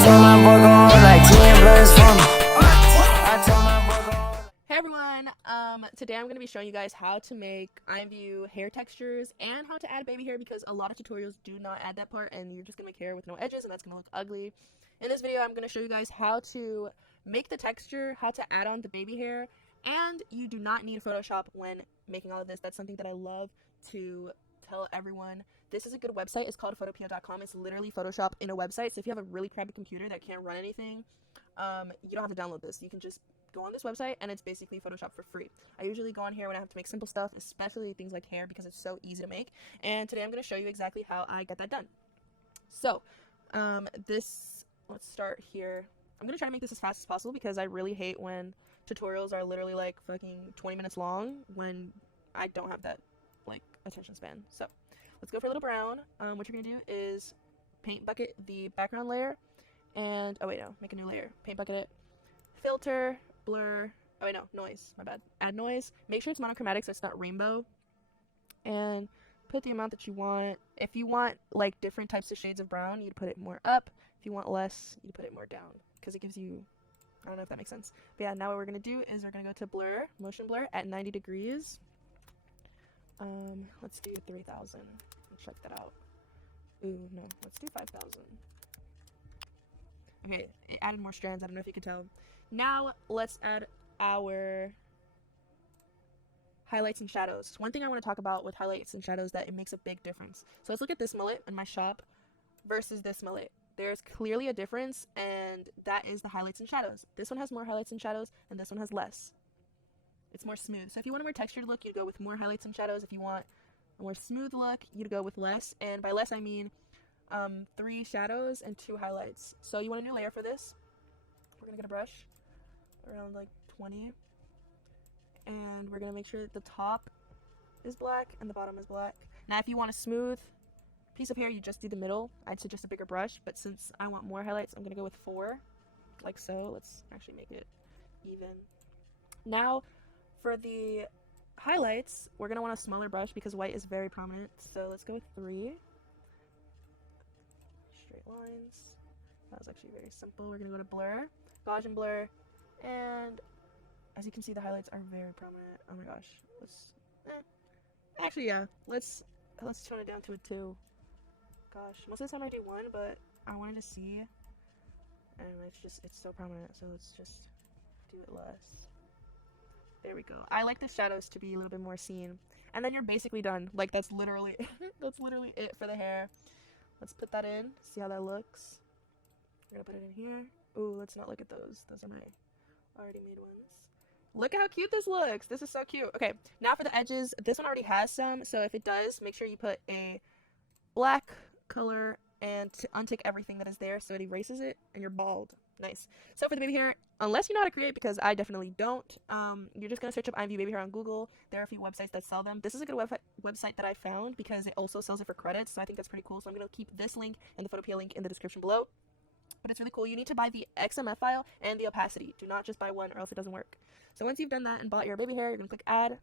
told my boy go hard like 10 blunts for me. I told my boy go hard. Hey everyone, today I'm going to be showing you guys how to make Imvu hair textures and how to add baby hair, because a lot of tutorials do not add that part and you're just going to make hair with no edges and that's going to look ugly. In this video I'm going to show you guys how to make the texture, how to add on the baby hair, and you do not need Photoshop when making all of this. That's something that I love to tell everyone. This is a good website. It's called photopea.com. It's literally Photoshop in a website, so if you have a really crappy computer that can't run anything, you don't have to download this. You can just go on this website and it's basically Photoshop for free. I usually go on here when I have to make simple stuff, especially things like hair, because it's so easy to make. And today I'm going to show you exactly how I get that done. So let's start here. I'm going to try to make this as fast as possible because I really hate when tutorials are literally like fucking 20 minutes long when I don't have that like attention span. So let's go for a little brown. What you're going to do is paint bucket the background layer and make a new layer. Paint bucket it, filter, blur, noise, my bad. Add noise. Make sure it's monochromatic so it's not rainbow. And put the amount that you want. If you want like different types of shades of brown, you'd put it more up. If you want less, you put it more down because it gives you, I don't know if that makes sense. But yeah, now what we're going to do is we're going to go to blur, motion blur at 90 degrees. Let's do 3000. Check that out. Ooh, no, let's do 5000. Okay, it added more strands. I don't know if you can tell. Now let's add our highlights and shadows. One thing I want to talk about with highlights and shadows that it makes a big difference. So let's look at this mullet in my shop versus this mullet. There's clearly a difference, and that is the highlights and shadows. This one has more highlights and shadows, and this one has less. It's more smooth. So if you want a more textured look, you'd go with more highlights and shadows. If you want a more smooth look, you'd go with less. And by less, I mean 3 shadows and 2 highlights. So you want a new layer for this. We're going to get a brush around like 20. And we're going to make sure that the top is black and the bottom is black. Now, if you want a smooth piece of hair, you just do the middle. I'd suggest a bigger brush, but since I want more highlights, I'm going to go with 4, like so. Let's actually make it even. Now, for the highlights, we're going to want a smaller brush because white is very prominent. So let's go with 3. Straight lines. That was actually very simple. We're going to go to blur, Gaussian blur, and as you can see, the highlights are very prominent. Oh my gosh. Actually, yeah. Let's tone it down to a 2. Gosh, most of the time I do 1, but I wanted to see, and it's so prominent, so let's just do it less. There we go. I like the shadows to be a little bit more seen. And then you're basically done. Like, that's literally it for the hair. Let's put that in, see how that looks. We're gonna put it in here. Ooh, let's not look at those. Those are my already made ones. Look at how cute this looks. This is so cute. Okay, now for the edges. This one already has some, so if it does, make sure you put a black color and untick everything that is there so it erases it and you're bald. Nice. So for the baby hair, unless you know how to create, because I definitely don't, you're just going to search up Imvu baby hair on Google. There are a few websites that sell them. This is a good website that I found because it also sells it for credits, so I think that's pretty cool. So I'm going to keep this link and the Photopea link in the description below. But it's really cool. You need to buy the XMF file and the opacity. Do not just buy one or else it doesn't work. So once you've done that and bought your baby hair, you're going to click add.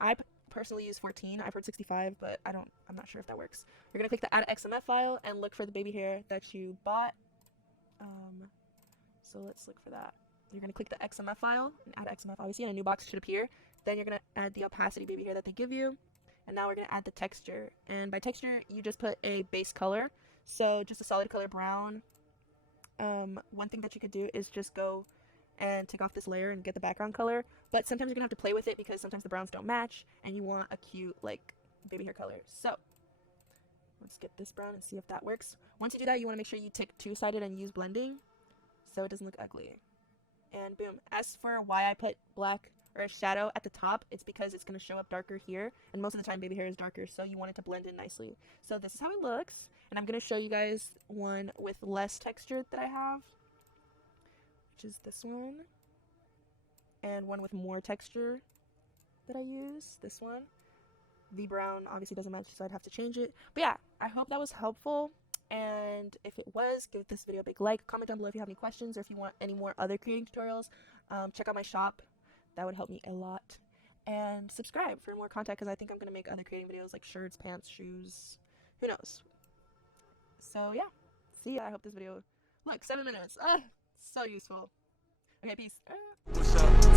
I personally use 14. I've heard 65, but I'm not sure if that works. You're going to click the add XMF file and look for the baby hair that you bought. So let's look for that. You're going to click the XMF file and add XMF, obviously, and a new box should appear. Then you're going to add the opacity baby hair that they give you. And now we're going to add the texture. And by texture, you just put a base color. So just a solid color brown. One thing that you could do is just go and take off this layer and get the background color. But sometimes you're going to have to play with it because sometimes the browns don't match. And you want a cute, like, baby hair color. So let's get this brown and see if that works. Once you do that, you want to make sure you tick 2-sided and use blending so it doesn't look ugly. And boom. As for why I put black or a shadow at the top, it's because it's going to show up darker here, and most of the time baby hair is darker, so you want it to blend in nicely. So this is how it looks, and I'm going to show you guys one with less texture that I have, which is this one, and one with more texture that I use, this one. The brown obviously doesn't match, so I'd have to change it. But yeah, I hope that was helpful. And if it was, give this video a big like. Comment down below if you have any questions or if you want any more other creating tutorials. Check out my shop. That would help me a lot. And subscribe for more content because I think I'm going to make other creating videos like shirts, pants, shoes. Who knows? So yeah. See ya. I hope this video Look, 7 minutes. Ah, so useful. Okay, peace. What's up?